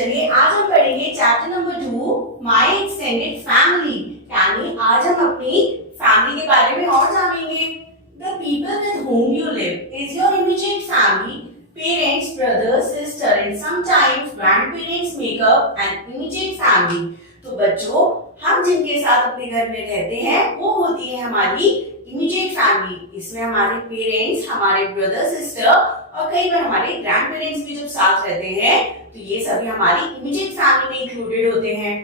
चलिए आज हम पढ़ेंगे chapter number 2 my extended family, यानी आज हम अपनी फैमिली के बारे में और जानेंगे। The people with home you live is your immediate family, parents, brother, sister and sometimes grandparents make up an immediate family. तो बच्चों, हम जिनके साथ अपने घर में रहते हैं वो होती है हमारी इमीडिएट फैमिली। इसमें हमारे पेरेंट्स, हमारे ब्रदर, सिस्टर और कई बार हमारे ग्रैंड पेरेंट्स भी जब साथ रहते हैं तो ये सभी हमारी इमीडिएट फैमिली में इंक्लूडेड होते हैं।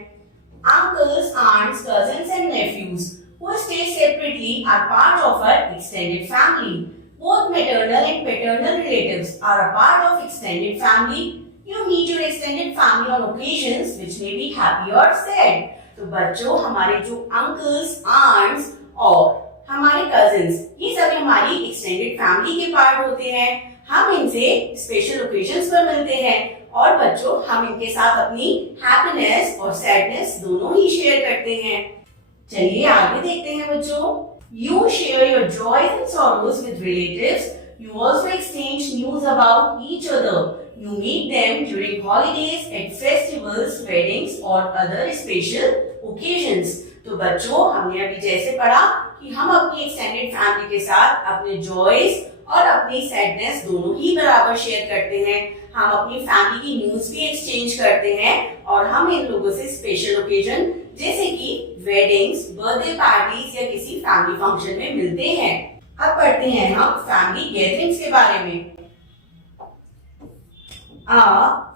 Uncles, aunts, cousins and nephews who stay separately are part of our extended family. Both maternal and paternal relatives are a part of extended family. You meet your extended family on occasions which may be happy or sad. तो बच्चों, हमारे जो uncles, aunts और हमारे cousins, ये सभी हमारी extended family के पार्ट होते हैं। हम इनसे स्पेशल ओकेजन्स पर मिलते हैं और बच्चों, हम इनके साथ अपनी हैप्पीनेस और सैडनेस दोनों ही शेयर करते हैं। चलिए आगे देखते हैं बच्चों। You share your joys and sorrows with relatives. You also exchange news about each other. You meet them during holidays, at festivals, weddings or other special occasions. तो बच्चों, हमने अभी जैसे पढ़ा कि हम अपनी एक्सटेंडेड फैमिली के साथ अपने जॉयस और अपनी सैडनेस दोनों ही बराबर शेयर करते हैं। हम अपनी फैमिली की न्यूज भी एक्सचेंज करते हैं और हम इन लोगों से स्पेशल ओकेजन जैसे कि वेडिंग्स, बर्थडे पार्टीज या किसी फैमिली फंक्शन में मिलते हैं। अब पढ़ते हैं हम फैमिली गैदरिंग्स के बारे में।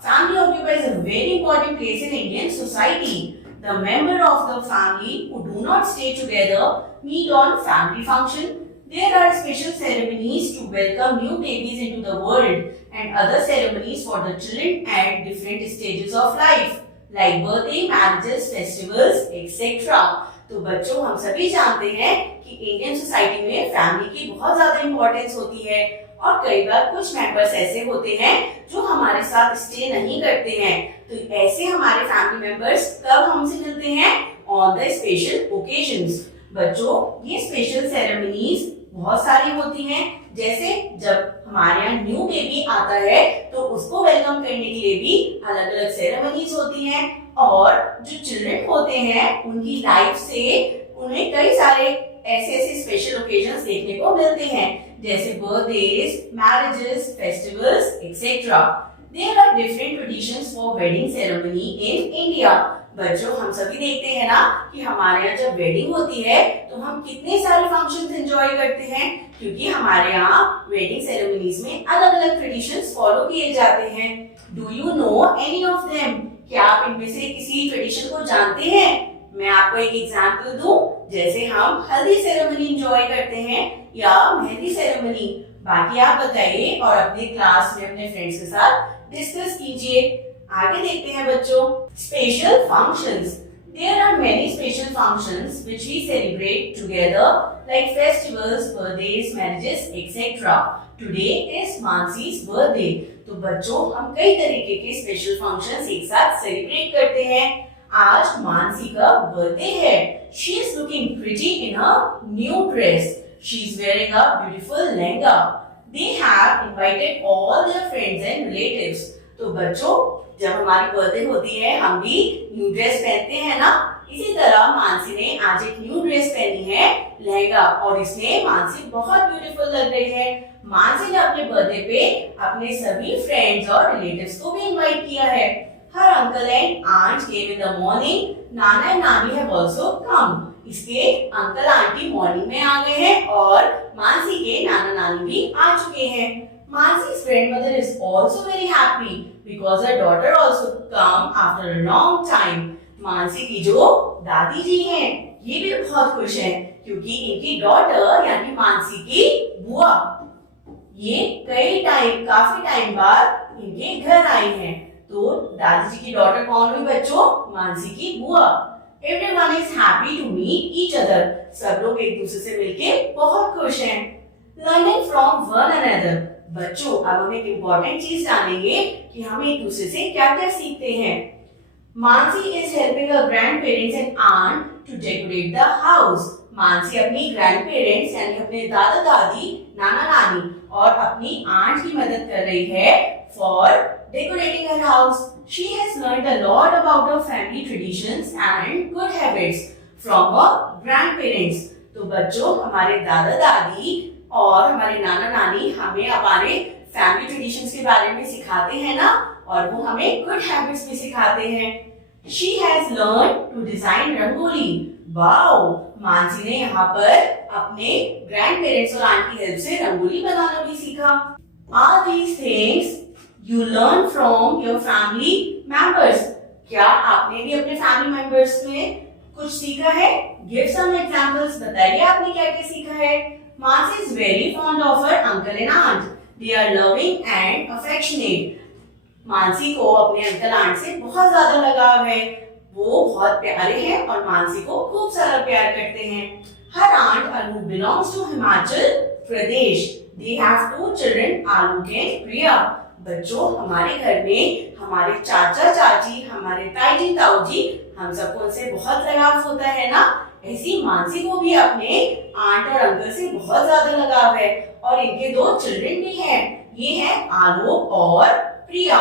Family occupies a very important place in Indian society. The members of the family who do not stay together meet on family function. There are special ceremonies to welcome new babies into the world and other ceremonies for the children at different stages of life, like birthday, marriages, festivals, etc. तो बच्चों, हम सभी जानते हैं कि Indian society में family की बहुत ज्यादा इंपॉर्टेंस होती है और कई बार कुछ मेंबर्स ऐसे होते हैं जो हमारे साथ स्टे नहीं करते हैं। तो ऐसे हमारे फैमिली मेंबर्स कब हमसे मिलते हैं? On the special occasions. बच्चों, ये स्पेशल सेरेमनीज बहुत सारी होती हैं। जैसे जब हमारे यहाँ न्यू बेबी आता है तो उसको वेलकम करने के लिए भी अलग अलग सेरेमनीज होती हैं और जो चिल्ड्रन होते हैं उनकी लाइफ से उन्हें कई सारे ऐसे स्पेशल ओकेजन्स देखने को मिलते हैं, जैसे birthdays, marriages, festivals etcetera. There are different traditions for wedding ceremony in India. बच्चों, हम सभी देखते हैं ना कि हमारे यहाँ जब वेडिंग होती है तो हम कितने सारे फंक्शंस एंजॉय करते हैं, क्योंकि हमारे यहाँ वेडिंग सेरेमनीज में अलग अलग ट्रेडिशंस फॉलो किए जाते हैं। Do you know any of them? क्या आप इनमें से किसी ट्रेडिशन को जानते हैं? मैं आपको एक एग्जांपल दूं, जैसे हम हल्दी सेरेमनी एंजॉय करते हैं या मेहंदी सेरेमनी। बाकी आप बताइए और अपने क्लास में अपने फ्रेंड्स के साथ डिस्कस कीजिए। आगे देखते हैं बच्चों, special functions. There are many special functions which we celebrate together, like festivals, birthdays, marriages, etc. Today is Mansi's birthday. तो बच्चों, हम कई तरीके के स्पेशल फंक्शंस एक साथ सेलिब्रेट करते हैं। आज मानसी का बर्थडे है। She is looking pretty in her new dress. She is wearing a beautiful lehenga. They have invited all their friends and relatives. तो बच्चों, जब हमारी बर्थडे होती है हम भी न्यू ड्रेस पहनते हैं ना। इसी तरह मानसी ने आज एक न्यू ड्रेस पहनी है, लहंगा, और इसमें मानसी बहुत ब्यूटीफुल लग रही है। मानसी ने अपने बर्थडे पे अपने सभी फ्रेंड्स और रिलेटिव्स को भी इनवाइट किया है। Her uncle and aunt came in the morning, nana and nani have also come. इसके अंकल आंटी मॉर्निंग में आ गए हैं और मानसी के नाना नानी भी आ चुके हैं। Mansi's grandmother is also very happy because her daughter also come after a long time. Mansi की जो दादी जी हैं ये भी बहुत खुश हैं क्योंकि इनकी डॉटर यानी मानसी की बुआ ये काफी टाइम बाद इनके घर आई हैं। तो दादी जी की डॉटर कौन हुई बच्चों? मानसी की बुआ। Everyone is happy to meet each other. सब लोग एक दूसरे से मिलके बहुत खुश हैं। Learning from one another. बच्चों, अब हम एक इम्पोर्टेंट चीज जानेंगे कि हम एक दूसरे से क्या क्या सीखते हैं। Mansi is helping her grandparents and aunt to decorate the house. Mansi अपनी ग्रैंड पेरेंट्स यानी अपने दादा दादी, नाना नानी और अपनी आंट की मदद कर रही है for decorating her house. She has learned a lot about her family traditions and good habits from her grandparents. तो बच्चों, हमारे दादा दादी और हमारे नाना नानी हमें हमारे फैमिली ट्रेडिशंस के बारे में सिखाते हैं ना, और वो हमें गुड हैबिट्स भी सिखाते हैं। She has learned to design rangoli. Wow, Mansi ने यहाँ पर अपने ग्रैंड पेरेंट्स और आंटी की हेल्प से रंगोली बनाना भी सीखा। Are these things you learn from your family members? क्या आपने भी अपने फैमिली मेंबर्स में कुछ सीखा है? Give some examples, बताइए आपने क्या क्या सीखा है। Mansi is very fond of her uncle and aunt. They are loving and affectionate. Mansi को अपने अंकल आंट से बहुत ज्यादा लगाव है। वो बहुत प्यारे हैं और मानसी को खूब सारा प्यार करते हैं। Her aunt Anu belongs to Himachal Pradesh. They have 2 children, Alok and Priya. बच्चों, हमारे घर में हमारे चाचा चाची, हमारे ताई जी ताऊ जी, हम सबको उनसे बहुत लगाव होता है ना। ऐसी मानसी को भी अपने आंट और अंकल से बहुत ज्यादा लगाव है, और इनके 2 चिल्ड्रन भी हैं। ये हैं आलोक और प्रिया।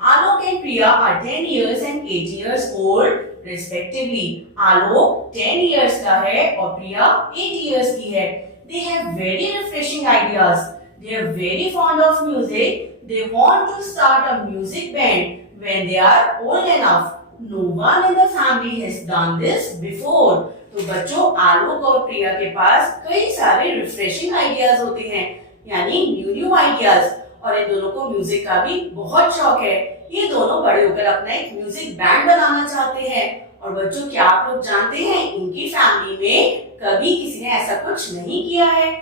Alok and Priya are 10 years and 8 years old respectively. Alok 10 years का है और प्रिया 8 years की है। They have very refreshing ideas. They are very fond of music. They want to start a music band when they are old enough. No one in the family has done this before. तो बच्चों, आलोक और प्रिया के पास कई सारे refreshing ideas होते हैं, यानी new ideas, और इन दोनों को म्यूजिक का भी बहुत शौक है। ये दोनों बड़े होकर अपना एक म्यूजिक बैंड बनाना चाहते हैं। और बच्चों, क्या आप लोग जानते हैं, इनकी फैमिली में कभी किसी ने ऐसा कुछ नहीं किया है।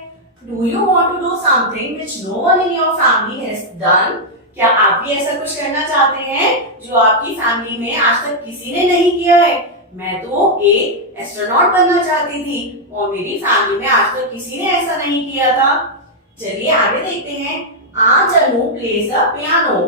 Do you want to do something which no one in your family has done? क्या आप भी ऐसा कुछ करना चाहते हैं जो आपकी फैमिली में आज तक किसी ने नहीं किया है? मैं तो एक एस्ट्रोनॉट बनना चाहती थी और मेरी फैमिली में आज तक किसी ने ऐसा नहीं किया था। चलिए आगे देखते हैं। Aunt Anu plays the piano.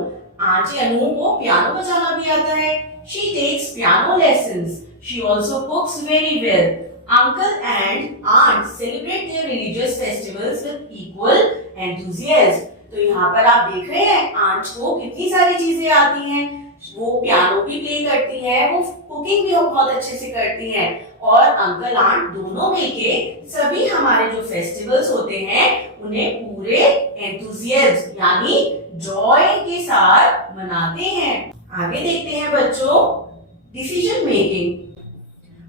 Aunty Anu को पियानो बजाना भी आता है। She takes piano lessons. She also cooks very well. Uncle and aunt celebrate their religious festivals with equal enthusiasm. तो यहाँ पर आप देख रहे हैं, आंट को कितनी सारी चीजें आती हैं। वो पियानो भी प्ले करती हैं, वो कुकिंग भी बहुत अच्छे से करती हैं, और अंकल आंट दोनों मिलके सभी हमारे जो फेस्टिवल्स होते हैं उन्हें पूरे एंथुसियाज्म यानी जॉय के साथ मनाते हैं। आगे देखते हैं बच्चों, decision making.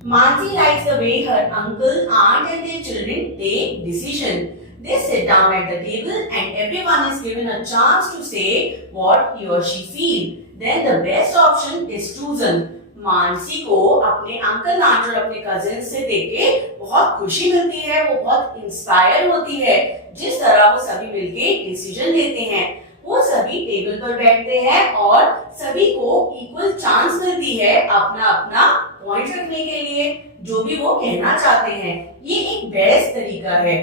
Mansi likes the way her uncle, aunt and their children take decision. They sit down at the table and everyone is given a chance to say what he or she feel. Then the best option is chosen. Mansi को अपने uncle aunt और अपने cousin से देख के बहुत खुशी मिलती है, वो बहुत इंस्पायर होती है जिस तरह वो सभी मिलके डिसीजन लेते हैं। वो सभी टेबल पर बैठते हैं और सभी को इक्वल चांस मिलती है अपना अपना पॉइंट रखने के लिए, जो भी वो कहना चाहते हैं। ये एक बेस्ट तरीका है।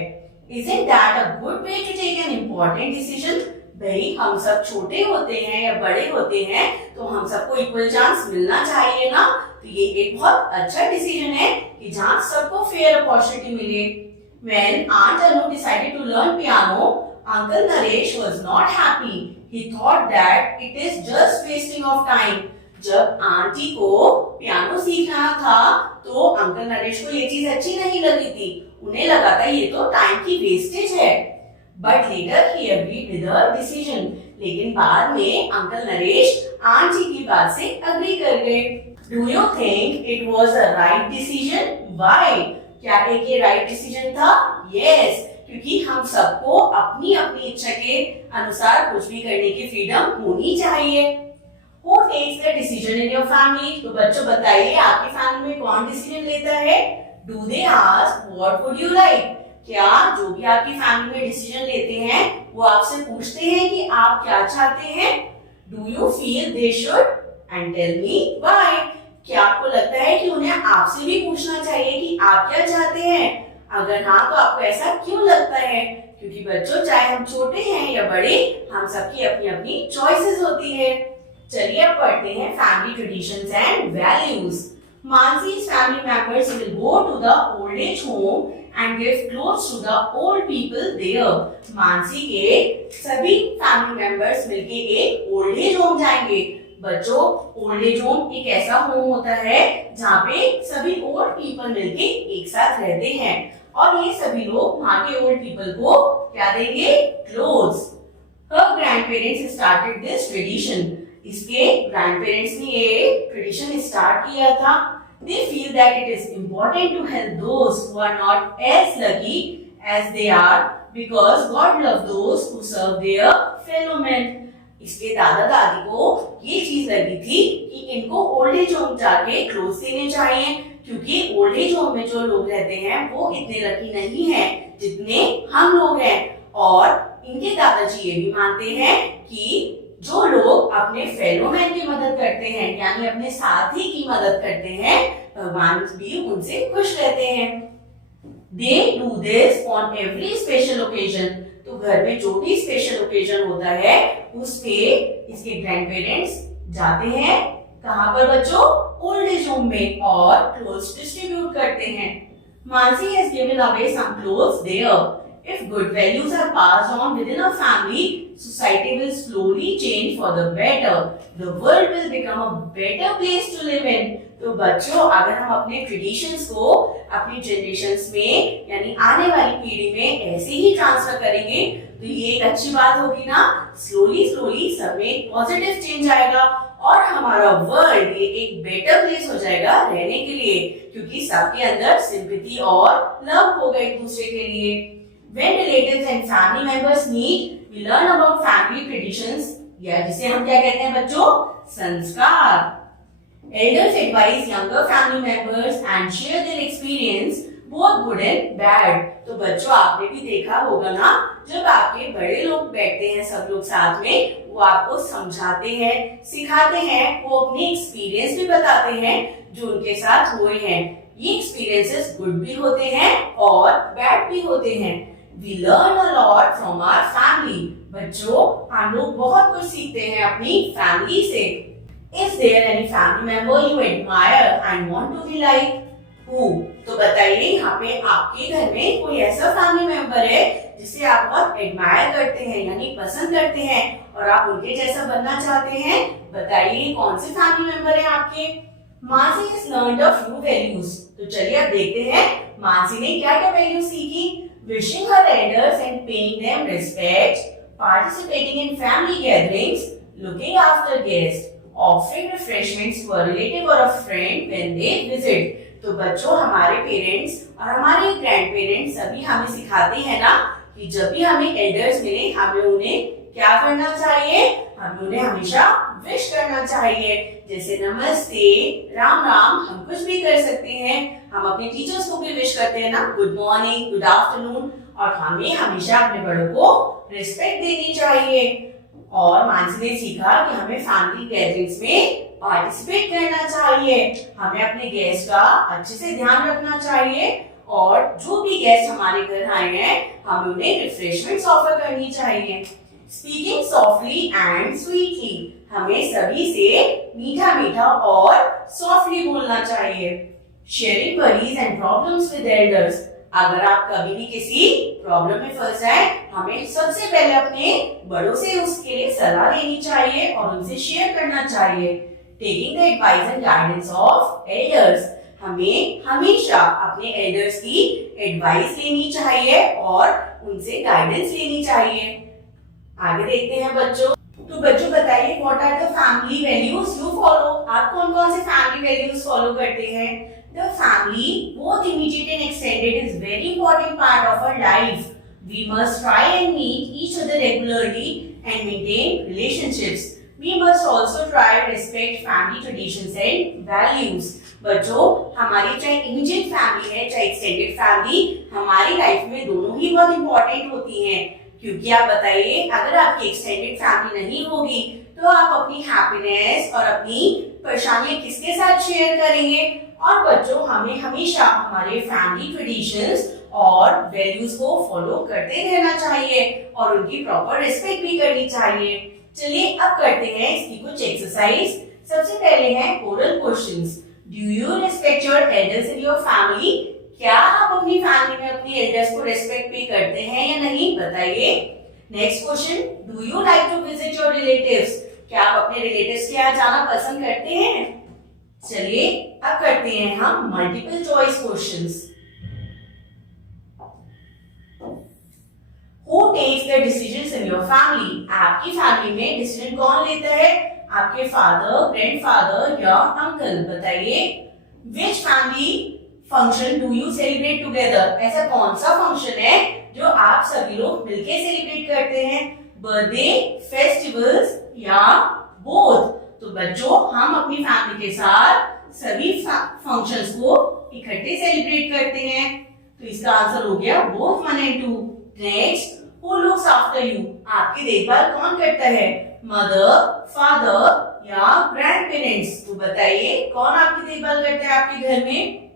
Isn't that a good way to take an important decision? भाई, हम सब छोटे होते हैं या बड़े होते हैं तो हम सबको इक्वल चांस मिलना चाहिए ना। तो ये एक बहुत अच्छा डिसीजन है कि जहाँ सबको फेयर अपॉर्चुनिटी मिले। When Aunt Anu decided to learn piano, Uncle Naresh was not happy. He thought that it is just wasting of time. जब आंटी को पियानो सीखना था तो अंकल नरेश को ये चीज अच्छी नहीं लगी थी। उन्हें लगा था ये तो टाइम की वेस्टेज है। But later he agreed with her decision. लेकिन बाद में अंकल नरेश आंटी की बात से अग्री कर गए। Do you think it was a right decision? Why? क्या एक ये राइट डिसीजन था? Yes, क्योंकि हम सबको अपनी अपनी इच्छा के अनुसार कुछ भी करने की फ्रीडम होनी चाहिए। Who takes the decision in your family? तो बच्चों बताइए, आपकी फैमिली में कौन डिसीजन लेता है? Do they ask what would you like? क्या जो भी आपकी फैमिली में डिसीजन लेते हैं वो आपसे पूछते हैं कि आप क्या चाहते हैं? Do you feel they should? And tell me why? क्या आपको लगता है कि उन्हें आपसे भी पूछना चाहिए कि आप क्या चाहते हैं? अगर हाँ, तो आपको ऐसा क्यों लगता है? क्योंकि बच्चों, चाहे हम छोटे हैं या बड़े, हम सबकी अपनी अपनी चॉइसेस होती है। चलिए अब पढ़ते हैं family traditions and values. Mansi's family members will go to the old age home and give clothes to the old people there. Mansi के सभी फैमिली मेंबर्स मिलके एक ओल्ड एज होम जाएंगे। बच्चों, ओल्ड एज होम एक ऐसा होम होता है जहाँ पे सभी ओल्ड पीपल मिलके एक साथ रहते हैं और ये सभी लोग वहाँ के ओल्ड पीपल को क्या देंगे? Clothes. Her grandparents started this tradition. इसके ग्रैंडपेरेंट्स ने ये ट्रेडिशन स्टार्ट किया था। They feel that it is important to help those who are not as lucky as they are because God loves those who serve their fellow men. इसके दादा दादी को ये चीज लगी थी कि इनको ओल्ड एज होम जाके क्लोथ्स देने चाहिए क्योंकि ओल्ड एज होम में जो लोग रहते हैं वो इतने लकी नहीं है जितने हम लोग हैं। और इनके दादाजी ये भी मानते हैं कि जो लोग अपने फेलो मैन की मदद करते हैं यानी अपने साथी की मदद करते हैं भगवान भी उनसे खुश रहते हैं। They do this on every special occasion. तो घर में जो भी स्पेशल ओकेजन होता है उस पे इसके ग्रैंड पेरेंट्स जाते हैं कहाँ पर बच्चों? ओल्ड एज होम में और क्लोथ्स डिस्ट्रीब्यूट करते हैं। Mansi has given away some clothes there. If good values are passed on within a family, society will slowly change for the better. The world will become a better place to live in. तो बच्चों, अगर हम अपने traditions को अपनी generations में यानी आने वाली पीढ़ी में ऐसे ही ट्रांसफर करेंगे तो ये एक अच्छी बात होगी ना। स्लोली स्लोली सब में पॉजिटिव चेंज आएगा और हमारा वर्ल्ड ये एक बेटर प्लेस हो जाएगा रहने के लिए क्योंकि सबके अंदर सिंपैथी और लव होगा एक दूसरे के लिए। When relatives and family members meet, we learn about family traditions या जिसे हम क्या कहते हैं बच्चों? संस्कार। Elders advise younger family members and share their experience, both good and bad. तो बच्चों, आपने भी देखा होगा ना जब आपके बड़े लोग बैठते हैं सब लोग साथ में वो आपको समझाते हैं, सिखाते हैं, वो अपने एक्सपीरियंस भी बताते हैं जो उनके साथ हुए हैं। ये एक्सपीरियंसेस गुड भी होते हैं और बैड भी होते हैं। We learn a lot from our family. बच्चों, हम लोग बहुत कुछ सीखते हैं अपनी फैमिली से। Is there any family member you admire and want to be like? Who? तो बताइए यहाँ पे आपके घर में कोई ऐसा फैमिली मेंबर है जिसे आप बहुत एडमायर करते हैं यानी पसंद करते हैं और आप उनके जैसा बनना चाहते हैं? बताइए कौन से फैमिली मेंबर है आपके? Mansi has learned a few values. तो चलिए अब देखते हैं मानसी ने क्या क्या वैल्यूज सीखी। Wishing her elders and paying them respect, participating in family gatherings, looking after guests, offering refreshments to a relative or a friend when they visit. तो बच्चों, हमारे पेरेंट्स और हमारे ग्रैंड पेरेंट्स सभी हमें सिखाते हैं ना कि जब भी हमें एल्डर्स मिले हमें उन्हें क्या करना चाहिए? हमें उन्हें हमेशा विश करना चाहिए जैसे नमस्ते, राम राम। हम कुछ भी कर सकते हैं। हम अपने टीचर्स को भी विश करते हैं ना, गुड मॉर्निंग, गुड आफ्टरनून। और हमें हमेशा अपने बड़ों को रिस्पेक्ट देनी चाहिए। और मानसी ने सीखा कि हमें फैमिली गैदरिंग्स में पार्टिसिपेट करना चाहिए, हमें अपने गेस्ट का अच्छे से ध्यान रखना चाहिए और जो भी गेस्ट हमारे घर आए हैं हमें उन्हें रिफ्रेशमेंट्स ऑफर करनी चाहिए। स्पीकिंग सॉफ्टली एंड स्वीटली, हमें सभी से मीठा मीठा और सॉफ्टली बोलना चाहिए। Sharing worries and problems with elders, अगर आप कभी भी किसी प्रॉब्लम में फंस जाए हमें सबसे पहले अपने बड़ों से उसके लिए सलाह लेनी चाहिए और उनसे शेयर करना चाहिए। Taking the advice and guidance of elders, हमें हमेशा अपने एल्डर्स की एडवाइस लेनी चाहिए और उनसे गाइडेंस लेनी चाहिए। आगे देखते हैं बच्चों। तो बच्चों बताइए what are the family values you follow? आप कौन कौन से फैमिली वैल्यूज फॉलो करते हैं? The family, both immediate and extended, is very important part of our life. We must try and meet each other regularly and maintain relationships. We must also try to respect family traditions and values. बच्चों, हमारी चाहे immediate family है चाहे extended family, हमारी life में दोनों ही बहुत important होती हैं। क्योंकि आप बताइए अगर आपकी एक्सटेंडेड फैमिली नहीं होगी तो आप अपनी हैप्पीनेस और अपनी परेशानियां किसके साथ शेयर करेंगे? और बच्चों, हमें हमेशा हमारे फैमिली ट्रेडिशंस और वैल्यूज को फॉलो करते रहना चाहिए और उनकी प्रॉपर रिस्पेक्ट भी करनी चाहिए। चलिए अब करते हैं इसकी कुछ एक्सरसाइज। सबसे पहले है oral questions. Do you respect your elders in your family? क्या आप अपनी फैमिली में अपनी एल्डर्स को रेस्पेक्ट पे करते हैं या नहीं, बताइए। Next question, do you like to visit your relatives? क्या आप अपने रिलेटिव्स के यहाँ जाना पसंद करते हैं? चलिए अब करते हैं हम multiple choice questions. Who takes the decisions in your family? आपकी फैमिली में डिसीजन कौन लेता है? आपके फादर, ग्रैंडफादर या अंकल, बताइए। Which family function do you celebrate together? ऐसा कौन सा फंक्शन है जो आप सभी लोग मिलके सेलिब्रेट करते हैं? बर्थडे, फेस्टिवल्स या बोथ? तो बच्चों, हम अपनी फैमिली के साथ सभी फंक्शंस को इकट्ठे सेलिब्रेट करते हैं। तो इसका आंसर हो गया both 1 and 2। Next, who looks after you? आपकी देखभाल कौन करता है? मदर, फादर या ग्रैंड पेरेंट्स? तो बताइए कौन आपकी देखभाल करता है आपके घर में।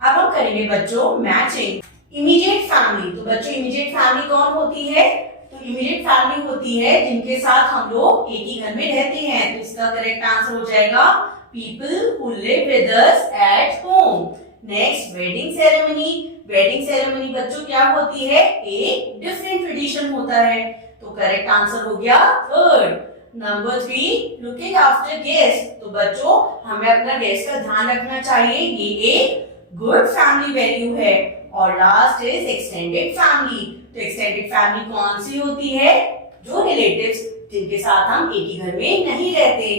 अब हम करेंगे बच्चों मैचिंग। इमीडिएट फैमिली, तो बच्चों इमीडिएट फैमिली कौन होती है? तो इमीडिएट फैमिली होती है जिनके साथ हम लोग एक ही घर में रहते हैं। तो इसका करेक्ट आंसर हो जाएगा people who live with us at home. Next, wedding ceremony. Wedding ceremony बच्चों क्या होती है? एक डिफरेंट ट्रेडिशन होता है। तो करेक्ट आंसर हो गया third. Number 3, looking after guest. तो बच्चों, हमें अपना गेस्ट का ध्यान रखना चाहिए, ये एक गुड फैमिली वैल्यू है। और लास्ट इज एक्सटेंडेड फैमिली। तो एक्सटेंडेड फैमिली कौन सी होती है? जो रिलेटिव्स जिनके साथ हम एक ही घर में नहीं रहते।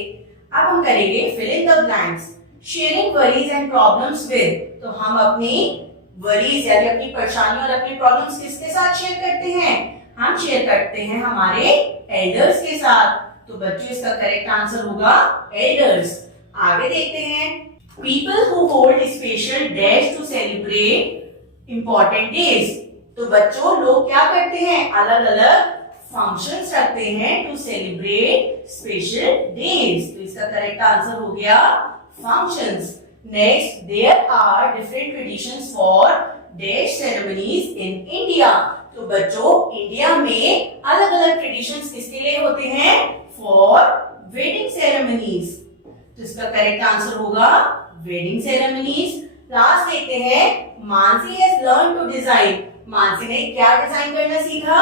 अब हम करेंगे fill in the blanks. Sharing worries and problems with. तो हम अपनी वरीज यानी अपनी परेशानियों और अपनी प्रॉब्लम्स किसके साथ शेयर करते हैं? हम शेयर करते हैं हमारे एल्डर्स के साथ। तो बच्चों, इसका करेक्ट आंसर होगा एल्डर्स। आगे देखते हैं, people who hold special days to celebrate important days. तो बच्चों, लोग क्या करते हैं? अलग अलग फंक्शंस रखते हैं टू सेलिब्रेट स्पेशल डेज। तो इसका करेक्ट आंसर हो गया functions. Next, there are different traditions for dash ceremonies in India. तो बच्चों, इंडिया में अलग अलग ट्रेडिशंस किसके लिए होते हैं? For wedding ceremonies. तो इसका करेक्ट आंसर होगा wedding ceremonies. लास्ट देखते हैं, Mansi has learned to design. Mansi ने क्या डिजाइन करना सीखा?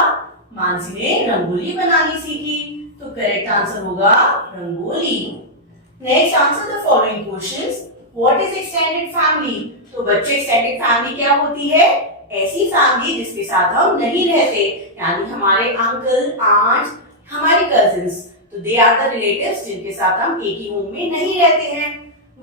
मानसी ने रंगोली बनानी सीखी। तो करेक्ट आंसर होगा rangoli. Next, answer the following questions. What is extended family? तो बच्चों, एक्सटेंडेड फैमिली क्या होती है? ऐसी फैमिली जिसके साथ हम नहीं रहते, यानी हमारे अंकल, आंट, हमारे कजिन्स। तो दे आर द रिलेटिव्स जिनके साथ हम एक ही होम में नहीं रहते हैं।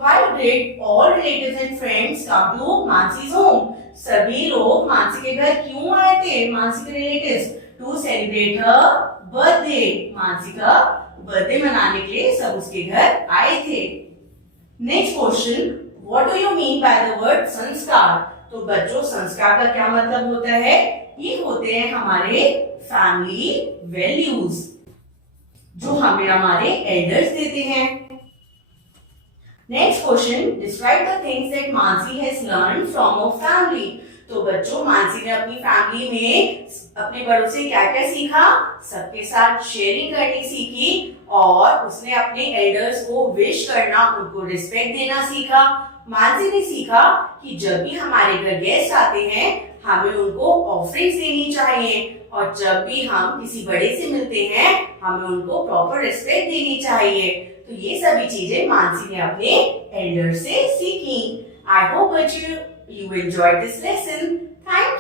Why did all relatives and friends come to मानसी's home? सभी लोग मानसी के घर क्यों आए थे? मानसी के relatives to celebrate her birthday. Mansi का बर्थडे मनाने के लिए सब उसके घर आए थे। Next question, what do you mean by the word संस्कार? तो बच्चों, संस्कार का क्या मतलब होता है? ये होते हैं हमारे फैमिली वैल्यूज जो हमें हमारे एल्डर्स देते हैं। Next question, describe the things that Mansi has learned from a family. तो बच्चों, मानसी ने अपनी फैमिली में अपने बड़ों से क्या क्या सीखा? सबके साथ शेयरिंग करनी सीखी और उसने अपने एल्डर्स को विश करना, उनको रिस्पेक्ट देना सीखा। मानसी ने सीखा कि जब भी हमारे घर गेस्ट आते हैं, हमें उनको ऑफरिंग्स देनी चाहिए और जब भी हम किसी बड़े से मिलते हैं, हमें उनको प्रॉपर रिस्पेक्ट देनी चाहिए। तो ये सभी चीजें मानसी ने अपने एल्डर से सीखी। आई होप बच्चों you enjoyed this lesson. Thank